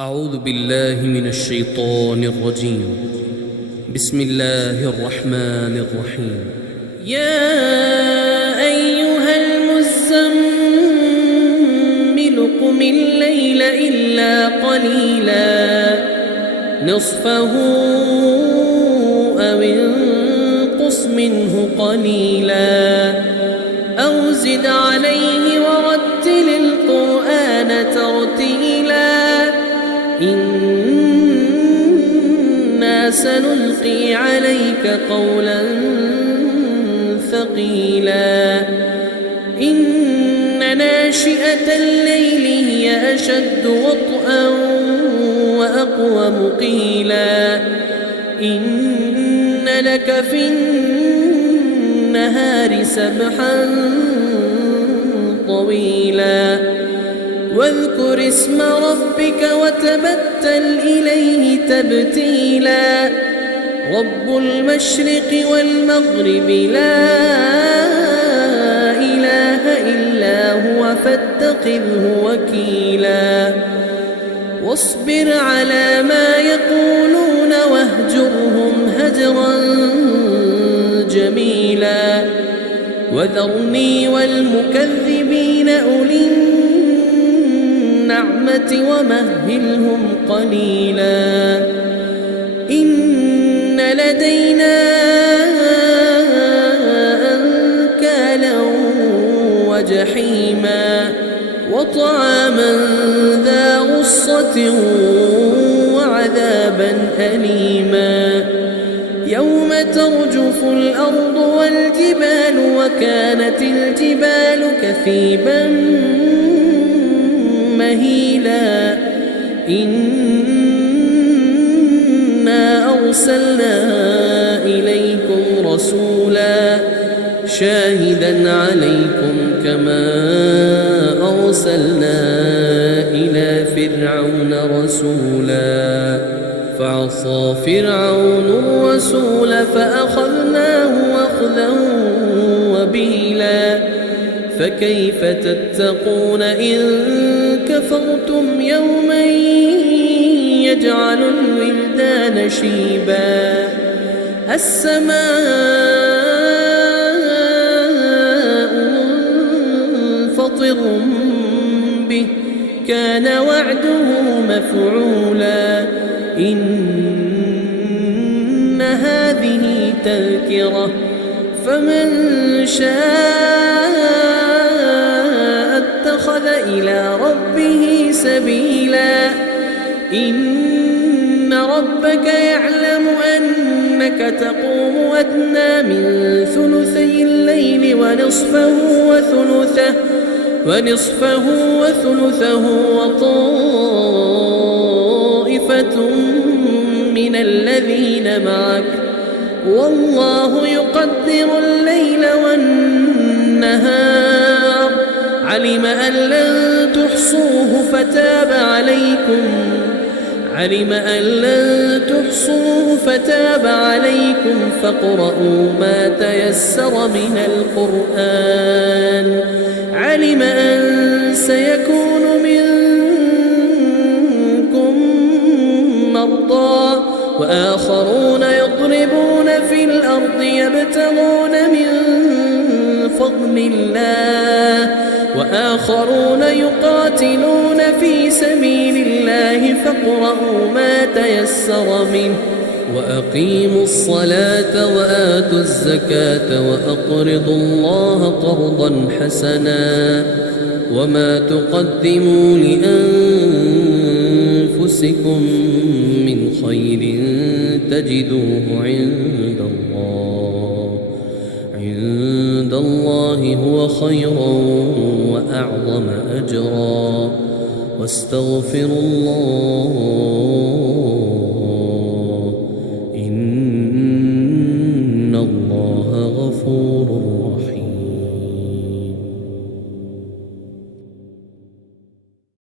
أعوذ بالله من الشيطان الرجيم. بسم الله الرحمن الرحيم. يا أيها المزمل قم الليل إلا قليلا نصفه أو انقص منه قليلا أو زد عليه ورتل القرآن ترتيلا إنا سنلقي عليك قولا ثقيلا إن ناشئة الليل هي أشد وطئا وأقوم قيلا إن لك في النهار سبحا طويلا واذكر اسم ربك وتبتل إليه تبتيلا رب المشرق والمغرب لا إله إلا هو فاتخذه وكيلا واصبر على ما يقولون واهجرهم هجرا جميلا وذرني والمكذبين أولي النعمة ومهلهم قليلا إن لدينا أنكالا وجحيما وطعاما ذا غصة وعذابا أليما يوم ترجف الأرض والجبال وكانت الجبال كثيبا مهيلا إنا أرسلنا إليكم رسولا شاهدا عليكم كما أرسلنا إلى فرعون رسولا فعصى فرعون الرسول فأخذناه أخذا وبيلا فكيف تتقون إن كفرتم يوما يجعل الولدان شيبا السماء منفطر به كان وعده مفعولا إن هذه تذكرة فمن شاء اتخذ إلى ربه سبيلا إن ربك يعلم أنك تقوم أدنى من ثلثي الليل ونصفه وثلثه وطائفة من الذين معك والله يقدر الليل والنهار علم أن لن تحصوه فتاب عليكم فاقرؤوا ما تيسر من القرآن علم أن سيكون منكم مرضى وآخرون يضربون في الأرض يبتغون من فضل الله وآخرون يقاتلون في سبيل الله فاقرؤوا ما تيسر منه وأقيموا الصلاة وآتوا الزكاة وأقرضوا الله قرضا حسنا وما تقدموا لأنفسكم من خير تجدوه عند الله هو خيرا وأعظم أجرا واستغفروا الله